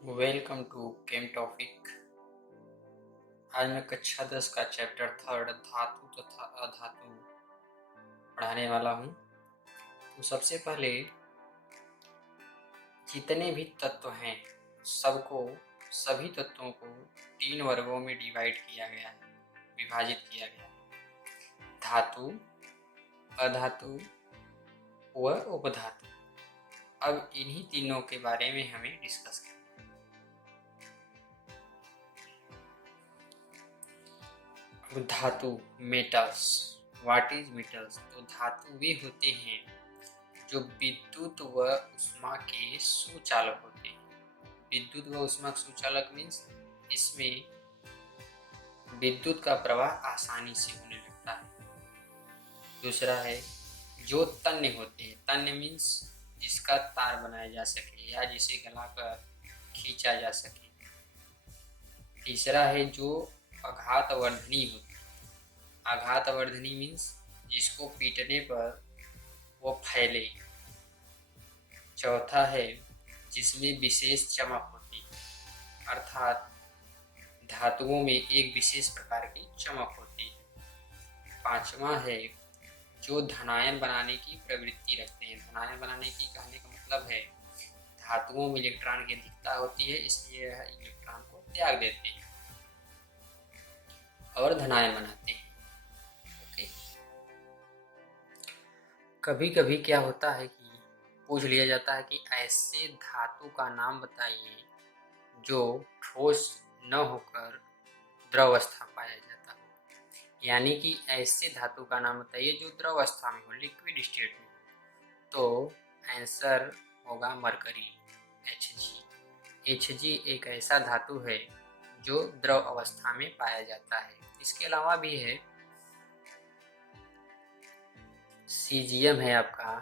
Welcome to came topic. आज मैं कक्षा 10 का चैप्टर थर्ड धातु तथा अधातु पढ़ाने वाला हूँ। तो सबसे पहले जितने भी तत्व हैं सभी तत्वों को 3 वर्गों में डिवाइड किया गया है, विभाजित किया गया है। धातु, अधातु व उपधातु। अब इन्हीं तीनों के बारे में हमें डिस्कस करना है। धातु, मेटल्स। What is metals? तो धातु वे होते हैं जो विद्युत व उष्मा के सुचालक होते हैं। विद्युत व उष्मा सुचालक मीन्स इसमें विद्युत का प्रवाह आसानी से होने लगता है। दूसरा है जो तन्य होते हैं। तन्य मीन्स जिसका तार बनाया जा सके या जिसे गलाकर खींचा जा सके। तीसरा है जो आघातवर्धनी होती है। आघातवर्धनी मीन्स जिसको पीटने पर वो फैले। चौथा है जिसमें विशेष चमक होती है, अर्थात धातुओं में एक विशेष प्रकार की चमक होती है। पांचवा है जो धनायन बनाने की प्रवृत्ति रखते हैं। धनायन बनाने की कहने का मतलब है धातुओं में इलेक्ट्रॉन की अधिकता होती है, इसलिए यह इलेक्ट्रॉन को त्याग देते हैं और धनायन बनाते हैं। ओके। कभी कभी क्या होता है कि पूछ लिया जाता है कि ऐसे धातु का नाम बताइए जो ठोस न होकर द्रव अवस्था पाया जाता हो। यानी कि ऐसे धातु का नाम बताइए जो द्रव अवस्था में हो, लिक्विड स्टेट में। तो आंसर होगा मरकरी, Hg। Hg एक ऐसा धातु है जो द्रव अवस्था में पाया जाता है। इसके अलावा भी है सीजियम है आपका,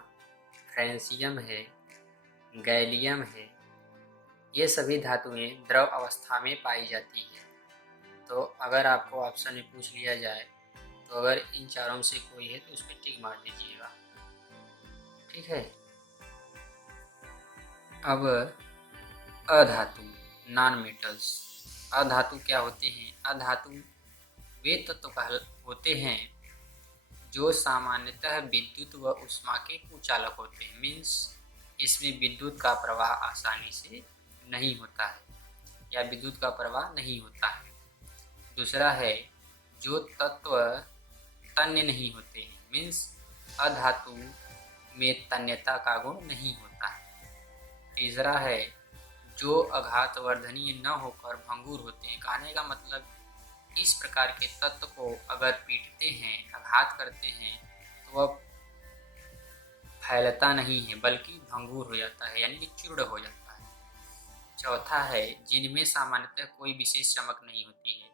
फ्रेंसियम है, गैलियम है। ये सभी धातुएं द्रव अवस्था में पाई जाती है। तो अगर आपको ऑप्शन में पूछ लिया जाए तो अगर इन चारों में से कोई है तो उस पर टिक मार दीजिएगा। ठीक है। अब अधातु, नॉन मेटल्स। अधातु क्या होते हैं? अधातु वे तत्व होते हैं जो सामान्यतः विद्युत व उष्मा के कुचालक होते हैं। मीन्स इसमें विद्युत का प्रवाह आसानी से नहीं होता है या विद्युत का प्रवाह नहीं होता है। दूसरा है जो तत्व तन्य नहीं होते हैं। मीन्स अधातु में तन्यता का गुण नहीं होता है। तीसरा है जो आघातवर्धनीय न होकर भंगुर होते हैं। कहने का मतलब इस प्रकार के तत्व को अगर पीटते हैं, आघात करते हैं तो वह फैलता नहीं है बल्कि भंगुर हो जाता है, यानी कि चूर्ण हो जाता है। चौथा है जिनमें सामान्यतः कोई विशेष चमक नहीं होती है।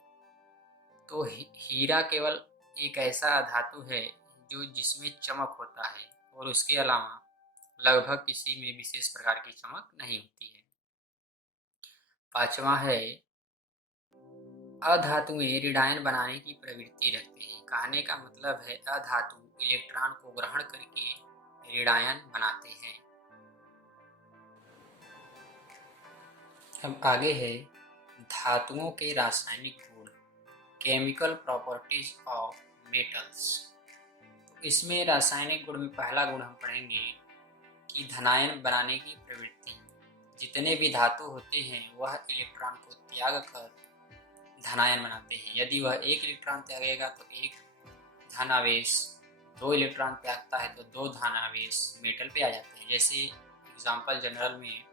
तो हीरा केवल एक ऐसा धातु है जो जिसमें चमक होता है और उसके अलावा लगभग किसी में विशेष प्रकार की चमक नहीं होती है। पांचवा है अधातुएं ऋणायन बनाने की प्रवृत्ति रखते हैं। कहने का मतलब है अधातु इलेक्ट्रॉन को ग्रहण करके ऋणायन बनाते हैं। अब आगे है धातुओं के रासायनिक गुण, केमिकल प्रॉपर्टीज ऑफ मेटल्स। तो इसमें रासायनिक गुण में पहला गुण हम पढ़ेंगे कि धनायन बनाने की प्रवृत्ति। जितने भी धातु होते हैं वह इलेक्ट्रॉन को त्याग कर धनायन बनाते हैं। यदि वह एक इलेक्ट्रॉन त्यागेगा तो एक धन आवेश, दो इलेक्ट्रॉन त्यागता है तो दो धन आवेश मेटल पे आ जाते हैं। जैसे एग्जांपल जनरल में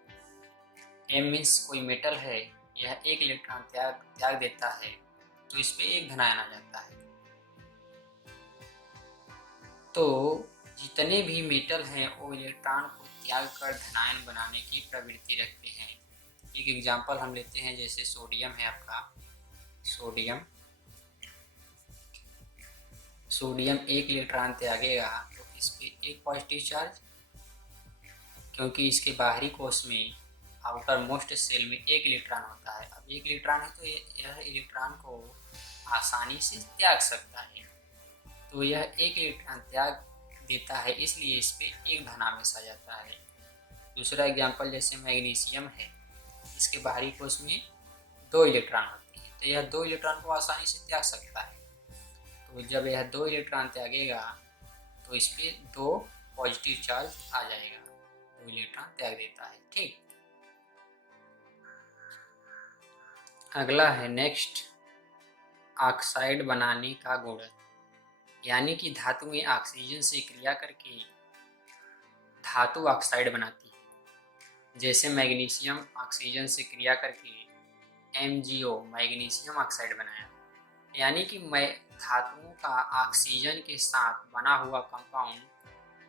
एम मीन्स कोई मेटल है, यह एक इलेक्ट्रॉन त्याग देता है तो इस पे एक धनायन आ जाता है। तो जितने भी मेटल हैं वो इलेक्ट्रॉन को त्याग कर धनायन बनाने की प्रवृत्ति रखते हैं। एक एग्जांपल हम लेते हैं, जैसे सोडियम है आपका। सोडियम एक इलेक्ट्रॉन त्यागेगा तो इस पे एक पॉजिटिव चार्ज, क्योंकि इसके बाहरी कोश में आउटर मोस्ट सेल में एक इलेक्ट्रॉन होता है। अब एक इलेक्ट्रॉन है तो यह इलेक्ट्रॉन को आसानी से त्याग सकता है, तो यह एक इलेक्ट्रॉन त्याग देता है, इसलिए इस पे एक धनावेश आ जाता है। दूसरा एग्जाम्पल जैसे मैग्नीशियम है, इसके बाहरी कोश में 2 इलेक्ट्रॉन होते हैं, तो यह 2 इलेक्ट्रॉन को आसानी से त्याग सकता है। तो जब यह 2 इलेक्ट्रॉन त्यागेगा तो इस पे 2 पॉजिटिव चार्ज आ जाएगा, 2 इलेक्ट्रॉन त्याग देता है। ठीक, अगला है नेक्स्ट ऑक्साइड बनाने का गुण, यानी कि धातु में ऑक्सीजन से क्रिया करके धातु ऑक्साइड बनाती है। जैसे मैग्नीशियम ऑक्सीजन से क्रिया करके MgO मैग्नीशियम ऑक्साइड बनाया, यानी कि धातुओं का ऑक्सीजन के साथ बना हुआ कंपाउंड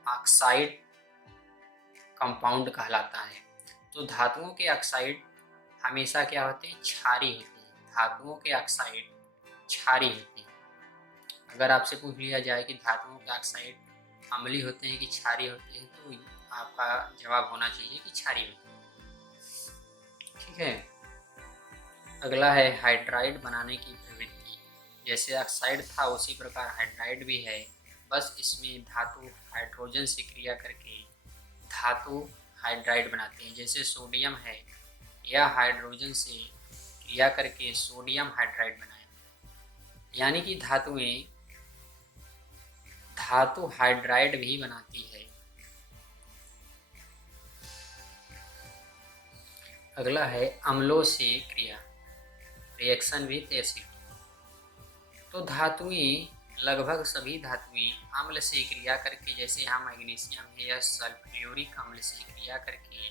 ऑक्साइड कंपाउंड कहलाता है। तो धातुओं के ऑक्साइड हमेशा क्या होते हैं, क्षारीय होते हैं। धातुओं के ऑक्साइड क्षारीय होते हैं। अगर आपसे पूछ लिया जाए कि धातुओं के ऑक्साइड अम्लीय होते हैं कि क्षारीय होते हैं, तो आपका जवाब होना चाहिए कि क्षारीय होते हैं। ठीक है, अगला है हाइड्राइड बनाने की प्रवृत्ति। जैसे ऑक्साइड था उसी प्रकार हाइड्राइड भी है, बस इसमें धातु हाइड्रोजन से क्रिया करके धातु हाइड्राइड बनाते हैं। जैसे सोडियम है, यह हाइड्रोजन से क्रिया करके सोडियम हाइड्राइड बनाया, यानी कि धातुएं धातु हाइड्राइड भी बनाती है। अगला है अम्लों से क्रिया, रिएक्शन विथ एसिड। तो धातुएं लगभग सभी धातुएं अम्ल से क्रिया करके, जैसे यहाँ मैग्नीशियम है, यह सल्फ्यूरिक अम्ल से क्रिया करके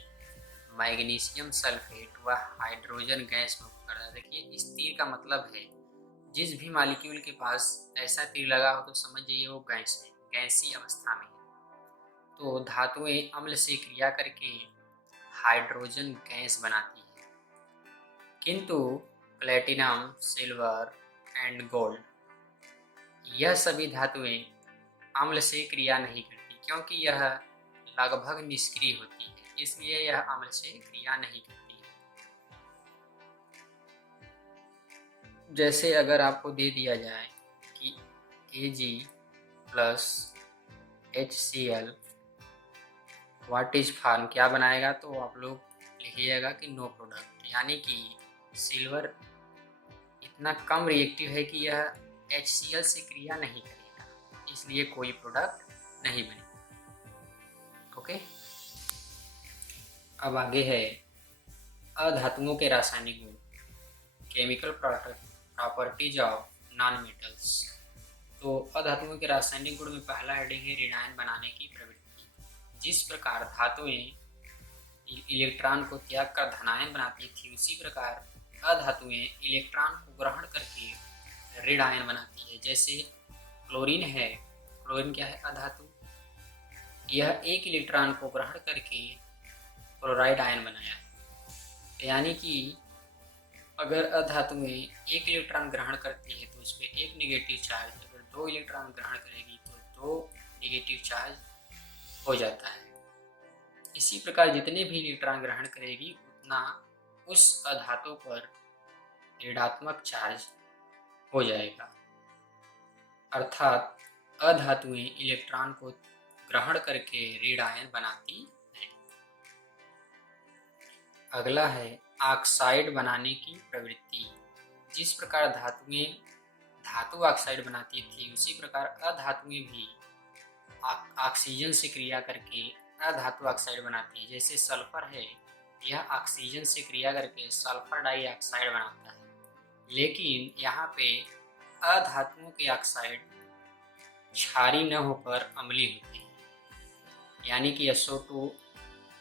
मैग्नीशियम सल्फेट व हाइड्रोजन गैस मुक्त करता है। देखिए, इस तीर का मतलब है जिस भी मॉलिक्यूल के पास ऐसा तीर लगा हो तो समझ जाइए वो गैस है, गैसीय अवस्था में है। तो धातुएं अम्ल से क्रिया करके हाइड्रोजन गैस बनाती है, किंतु प्लेटिनम, सिल्वर एंड गोल्ड यह सभी धातुएं अम्ल से क्रिया नहीं करती, क्योंकि यह लगभग निष्क्रिय होती है, इसलिए यह अम्ल से क्रिया नहीं करती है। जैसे अगर आपको दे दिया जाए कि Ag plus HCl what is form, क्या बनाएगा, तो आप लोग लिखिएगा कि नो प्रोडक्ट, यानी कि सिल्वर इतना कम रिएक्टिव है कि यह HCl से क्रिया नहीं करेगा, इसलिए कोई प्रोडक्ट नहीं बनेगा। ओके, अब आगे है अधातुओं के रासायनिक गुण, chemical properties of non metals. तो अधातुओं के रासायनिक गुण में पहला हेडिंग है ऋणायन बनाने की प्रवृत्ति। जिस प्रकार धातुएं इलेक्ट्रॉन को त्याग कर धनायन बनाती थी, उसी प्रकार अधातुएं इलेक्ट्रॉन को ग्रहण करके ऋण आयन बनाती है। जैसे क्लोरीन है, क्लोरीन क्या है, अधातु, यह एक इलेक्ट्रॉन को ग्रहण करके क्लोराइड आयन बनाया है। यानी कि अगर अधातुएं एक इलेक्ट्रॉन ग्रहण करती है तो उस पर एक नेगेटिव चार्ज, अगर 2 इलेक्ट्रॉन ग्रहण करेगी तो 2 नेगेटिव चार्ज हो जाता है। इसी प्रकार जितने भी इलेक्ट्रॉन ग्रहण करेगी उतना उस अधातु पर ऋणात्मक चार्ज हो जाएगा, अर्थात अधातुएं इलेक्ट्रॉन को ग्रहण करके ऋण आयन बनाती हैं। अगला है ऑक्साइड बनाने की प्रवृत्ति। जिस प्रकार धातुएं धातु ऑक्साइड बनाती थी, उसी प्रकार अधातुएं भी ऑक्सीजन से क्रिया करके अधातु ऑक्साइड बनाती है। जैसे सल्फर है, यह ऑक्सीजन से क्रिया करके सल्फर डाइऑक्साइड बनाता है, लेकिन यहाँ पे अधातुओं के ऑक्साइड क्षारीय न होकर अम्लीय होते हैं, यानी कि SO2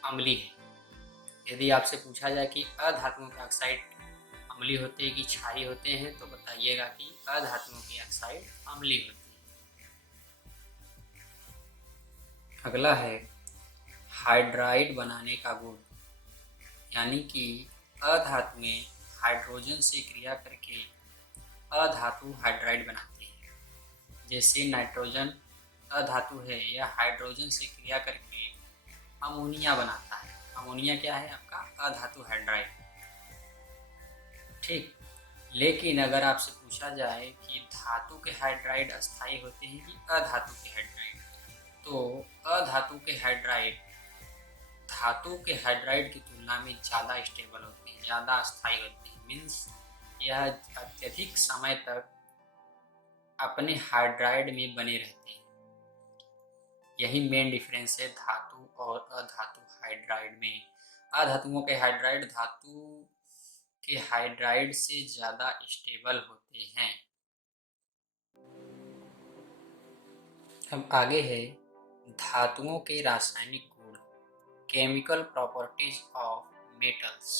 अम्लीय है। यदि आपसे पूछा जाए कि अधातुओं के ऑक्साइड अम्लीय होते हैं कि क्षारीय होते हैं, तो बताइएगा कि अधातुओं के ऑक्साइड अम्लीय होते हैं। अगला है हाइड्राइड बनाने का गुण, यानी कि अधातुएं हाइड्रोजन से क्रिया करके अधातु हाइड्राइड बनाते हैं। जैसे नाइट्रोजन अधातु है, यह हाइड्रोजन से क्रिया करके अमोनिया बनाता है। अमोनिया क्या है, आपका अधातु हाइड्राइड। ठीक, लेकिन अगर आपसे पूछा जाए कि धातु के हाइड्राइड अस्थायी होते हैं कि अधातु के हाइड्राइड, तो अधातु के हाइड्राइड धातु के हाइड्राइड की तुलना तुलना में ज़्यादा स्टेबल होते हैं, ज़्यादा अस्थायी होते हैं। मीन्स यह अत्यधिक समय तक अपने हाइड्राइड में बने रहते हैं। यही मेन डिफरेंस है धातु और अधातु हाइड्राइड में। अधातुओं के हाइड्राइड धातु के हाइड्राइड से ज़्यादा स्टेबल होते हैं। अब आगे है धातुओं के रासायनिक गुण, केमिकल प्रॉपर्टीज ऑफ मेटल्स।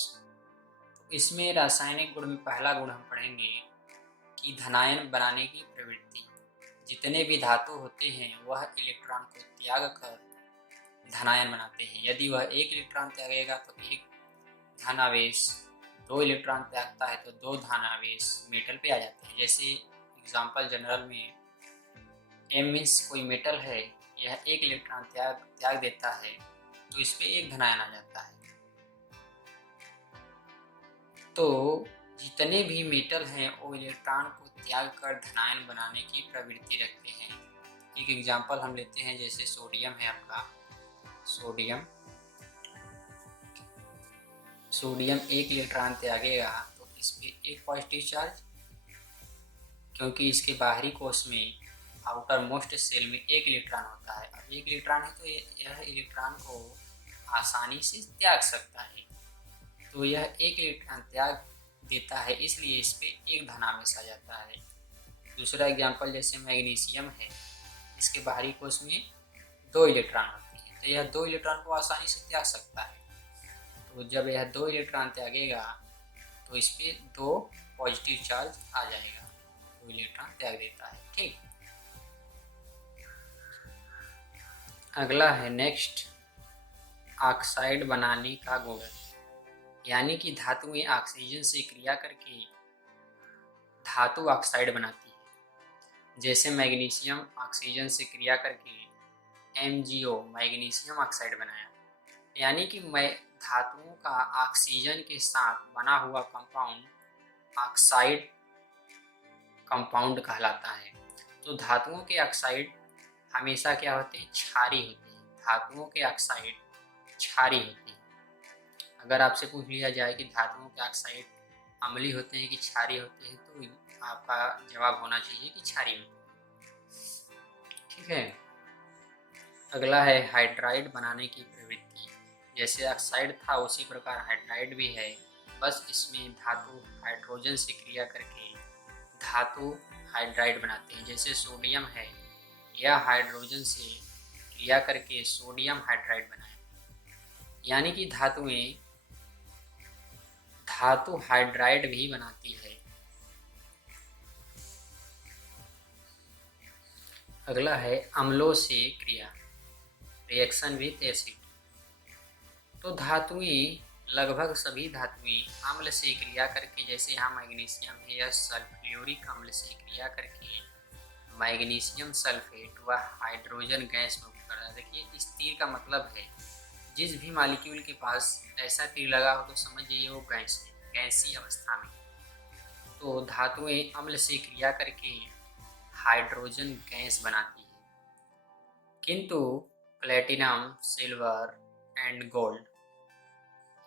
तो इसमें रासायनिक गुण में पहला गुण हम पढ़ेंगे कि धनायन बनाने की प्रवृत्ति। जितने भी धातु होते हैं वह इलेक्ट्रॉन को त्याग कर धनायन बनाते हैं। यदि वह एक इलेक्ट्रॉन त्यागेगा तो एक धन आवेश, दो इलेक्ट्रॉन त्यागता है तो दो धन आवेश मेटल पे आ जाते हैं। जैसे एग्जाम्पल जनरल में एम मीन्स कोई मेटल है, यह एक इलेक्ट्रॉन त्याग देता है तो इस पे एक धनायन आ जाता है। तो जितने भी मेटल हैं वो इलेक्ट्रॉन को त्याग कर धनायन बनाने की प्रवृत्ति रखते हैं। एक एग्जाम्पल हम लेते हैं, जैसे सोडियम है आपका, सोडियम एक इलेक्ट्रॉन त्यागेगा तो इस पे एक पॉजिटिव चार्ज, क्योंकि इसके बाहरी कोश में आउटर मोस्ट सेल में एक इलेक्ट्रॉन होता है। अब एक इलेक्ट्रॉन है तो यह इलेक्ट्रॉन को आसानी से त्याग सकता है, तो यह एक इलेक्ट्रॉन त्याग देता है, इसलिए इस पे एक धनावेश आ जाता है। दूसरा एग्जाम्पल जैसे मैग्नीशियम है, इसके बाहरी कोश में दो इलेक्ट्रॉन होते हैं, तो यह दो इलेक्ट्रॉन को आसानी से त्याग सकता है। तो जब यह दो इलेक्ट्रॉन त्यागेगा तो इस पे दो पॉजिटिव चार्ज आ जाएगा, तो इलेक्ट्रॉन त्याग देता है। ठीक, अगला है नेक्स्ट, ऑक्साइड बनाने का गुण, यानी कि धातु में ऑक्सीजन से क्रिया करके धातु ऑक्साइड बनाती है। जैसे मैग्नीशियम ऑक्सीजन से क्रिया करके MgO मैग्नीशियम ऑक्साइड बनाया, यानी कि धातुओं का ऑक्सीजन के साथ बना हुआ कंपाउंड ऑक्साइड कंपाउंड कहलाता है। तो धातुओं के ऑक्साइड हमेशा क्या होते हैं, क्षारीय होते हैं। धातुओं के ऑक्साइड क्षारीय होते हैं। अगर आपसे पूछ लिया जाए कि धातुओं के ऑक्साइड अम्लीय होते हैं कि क्षारीय होते हैं, तो आपका जवाब होना चाहिए कि क्षारीय होते हैं। ठीक है, अगला है हाइड्राइड बनाने की प्रवृत्ति। जैसे ऑक्साइड था उसी प्रकार हाइड्राइड भी है, बस इसमें धातु हाइड्रोजन से क्रिया करके धातु हाइड्राइड बनाते हैं। जैसे सोडियम है, यह हाइड्रोजन से क्रिया करके सोडियम हाइड्राइड बनाया, यानी कि धातुएं धातु हाइड्राइड भी बनाती है। अगला है अम्लों से क्रिया, रिएक्शन विथ एसिड। तो धातुएं लगभग सभी धातुएं अम्ल से क्रिया करके, जैसे यहाँ मैग्नीशियम है, यह सल्फ्यूरिक अम्ल से क्रिया करके मैग्नीशियम सल्फेट व हाइड्रोजन गैस में उपयोग करता है। देखिए इस तीर का मतलब है जिस भी मॉलिक्यूल के पास ऐसा तीर लगा हो तो समझिए वो गैस है, गैसीय अवस्था में। तो धातुएं अम्ल से क्रिया करके हाइड्रोजन गैस बनाती है, किंतु प्लेटिनम, सिल्वर एंड गोल्ड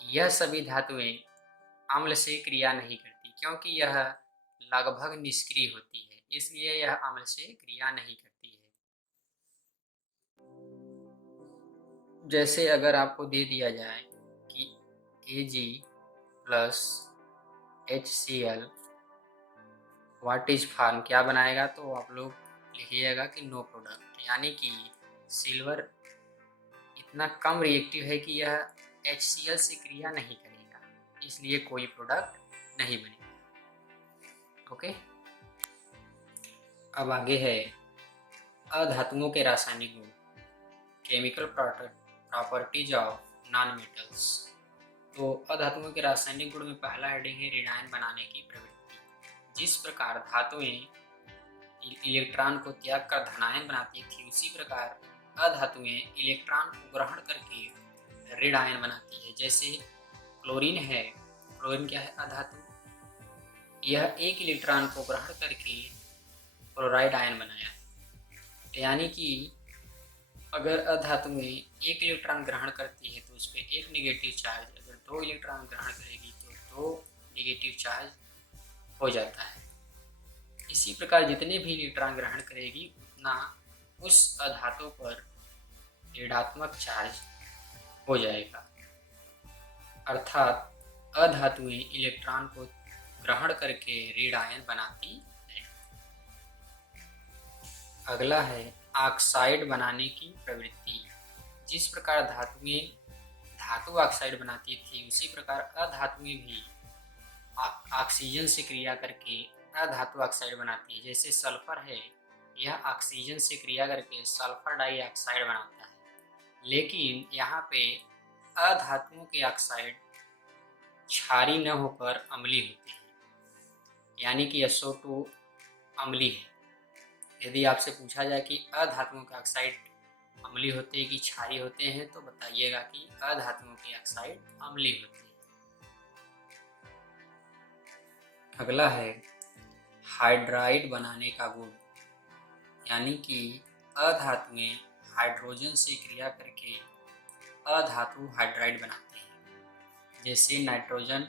यह सभी धातुएं अम्ल से क्रिया नहीं करती, क्योंकि यह लगभग निष्क्रिय होती है, इसलिए यह अम्ल से क्रिया नहीं करती है। जैसे अगर आपको दे दिया जाए कि Ag plus HCl what is form, क्या बनाएगा, तो आप लोग लिखिएगा कि नो प्रोडक्ट, यानी कि सिल्वर इतना कम रिएक्टिव है कि यह HCl से क्रिया नहीं करेगा, इसलिए कोई प्रोडक्ट नहीं बनेगा। ओके, अब आगे है अधातुओं के रासायनिक गुण, chemical properties of non metals. तो अधातुओं के रासायनिक गुण में पहला हेडिंग है ऋणायन बनाने की प्रवृत्ति। जिस प्रकार धातुएं इलेक्ट्रॉन को त्याग कर धनायन बनाती थी, उसी प्रकार अधातुएं इलेक्ट्रॉन को ग्रहण करके ऋण आयन बनाती है। जैसे क्लोरीन है, क्लोरीन क्या है, अधातु, यह एक इलेक्ट्रॉन को ग्रहण करके क्लोराइड आयन बनाया, यानी कि अगर अधातुएं एक इलेक्ट्रॉन ग्रहण करती है तो उस पर एक नेगेटिव चार्ज, अगर दो इलेक्ट्रॉन ग्रहण करेगी तो दो नेगेटिव चार्ज हो जाता है। इसी प्रकार जितने भी इलेक्ट्रॉन ग्रहण करेगी उतना उस अधातु पर ऋणात्मक चार्ज हो जाएगा। अर्थात अधातुएं इलेक्ट्रॉन को ग्रहण करके ऋण आयन बनाती है। अगला है ऑक्साइड बनाने की प्रवृत्ति। जिस प्रकार धातुएं धातु ऑक्साइड बनाती थी उसी प्रकार अधातुएं भी ऑक्सीजन से क्रिया करके अधातु ऑक्साइड बनाती है। जैसे सल्फर है, यह ऑक्सीजन से क्रिया करके सल्फर डाइऑक्साइड बनाता है। लेकिन यहाँ पे अधातुओं के ऑक्साइड क्षारीय न होकर अम्लीय होते हैं, यानी कि SO2 अम्लीय है। यदि आपसे पूछा जाए कि अधातुओं के ऑक्साइड अम्लीय होते हैं कि क्षारीय होते हैं तो बताइएगा कि अधातुओं के ऑक्साइड अम्लीय होते हैं। अगला है हाइड्राइड बनाने का गुण, यानी कि अधातुएं हाइड्रोजन से क्रिया करके अधातु हाइड्राइड बनाते हैं। जैसे नाइट्रोजन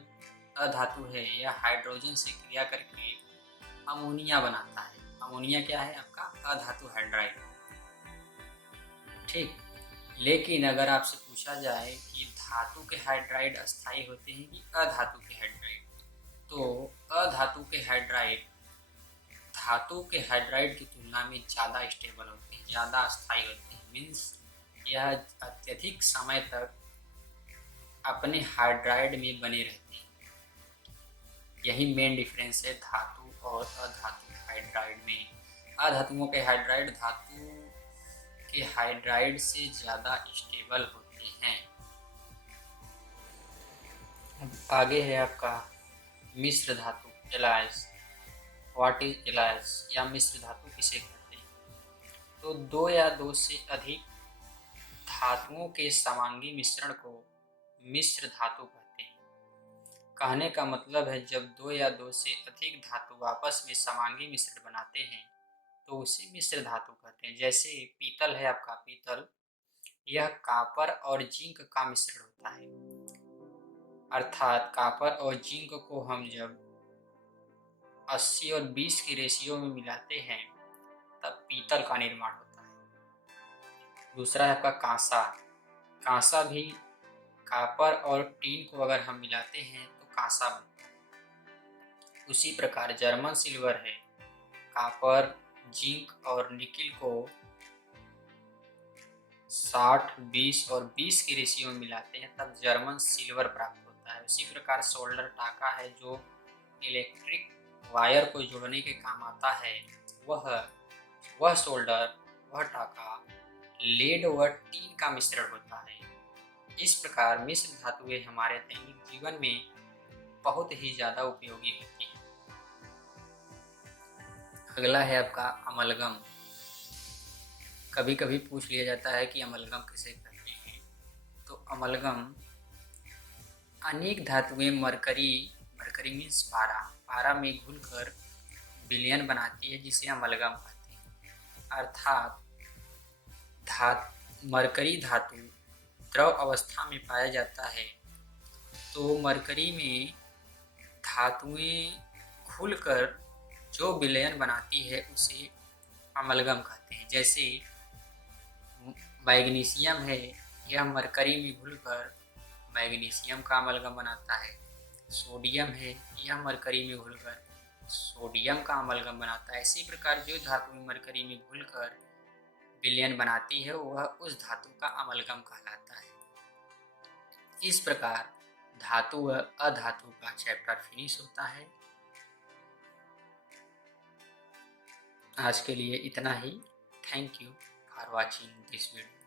अधातु है, यह हाइड्रोजन से क्रिया करके अमोनिया बनाता है। अमोनिया क्या है? आपका अधातु हाइड्राइड। ठीक, लेकिन अगर आपसे पूछा जाए कि धातु के हाइड्राइड अस्थायी होते हैं कि अधातु के हाइड्राइड, तो अधातु के हाइड्राइड धातु के हाइड्राइड की तुलना में ज़्यादा स्टेबल होते हैं, ज़्यादा अस्थायी होते हैं। मीन्स यह अत्यधिक समय तक अपने हाइड्राइड में बने रहते हैं। यही मेन डिफरेंस है धातु और अधातु हाइड्राइड में। अधातुओं के हाइड्राइड धातु के हाइड्राइड से ज़्यादा स्टेबल होते हैं। अब आगे है आपका मिश्र धातु, एलायस। व्हाट इज एलायस या मिश्र धातु किसे कहते हैं? तो दो या दो से अधिक धातुओं के समांगी मिश्रण को मिश्र धातु कहते हैं। कहने का मतलब है जब दो या दो से अधिक धातु आपस में समांगी मिश्रण बनाते हैं तो उसे मिश्र धातु कहते हैं। जैसे पीतल है, आपका पीतल, यह कॉपर और जिंक का मिश्रण होता है। अर्थात कॉपर और जिंक को हम जब 80 और 20 के रेशियो में मिलाते हैं तब पीतल का निर्माण होता है। दूसरा है आपका कांसा। कांसा भी कॉपर और टीन को अगर हम मिलाते हैं तो कांसा बनता है। उसी प्रकार जर्मन सिल्वर है, कॉपर, जिंक और निकिल को 60, 20 और 20 के रेशियो में मिलाते हैं तब जर्मन सिल्वर प्राप्त होता है। उसी प्रकार सोल्डर टाका है जो इलेक्ट्रिक वायर को जोड़ने के काम आता है, वह सोल्डर, वह टाका लेड व टीन का मिश्रण होता है। इस प्रकार मिश्र धातुएं हमारे दैनिक जीवन में बहुत ही ज़्यादा उपयोगी होती हैं। अगला है आपका अमलगम। कभी कभी पूछ लिया जाता है कि अमलगम किसे कहते हैं? तो अमलगम अनेक धातुएं मरकरी मीन्स पारा में घुलकर विलयन बनाती है जिसे अमलगम कहते हैं। अर्थात मरकरी धातु द्रव अवस्था में पाया जाता है तो मरकरी में धातुएं घुलकर जो विलयन बनाती है उसे अमलगम कहते हैं। जैसे मैग्नीशियम है, यह मरकरी में घुलकर मैग्नीशियम का अमलगम बनाता है। सोडियम है, यह मरकरी में घुलकर सोडियम का अमलगम बनाता है। इसी प्रकार जो धातु मरकरी में घुलकर विलयन बनाती है वह उस धातु का अमलगम कहलाता है। इस प्रकार धातु व अधातु का चैप्टर फिनिश होता है। आज के लिए इतना ही। Thank you for watching this video.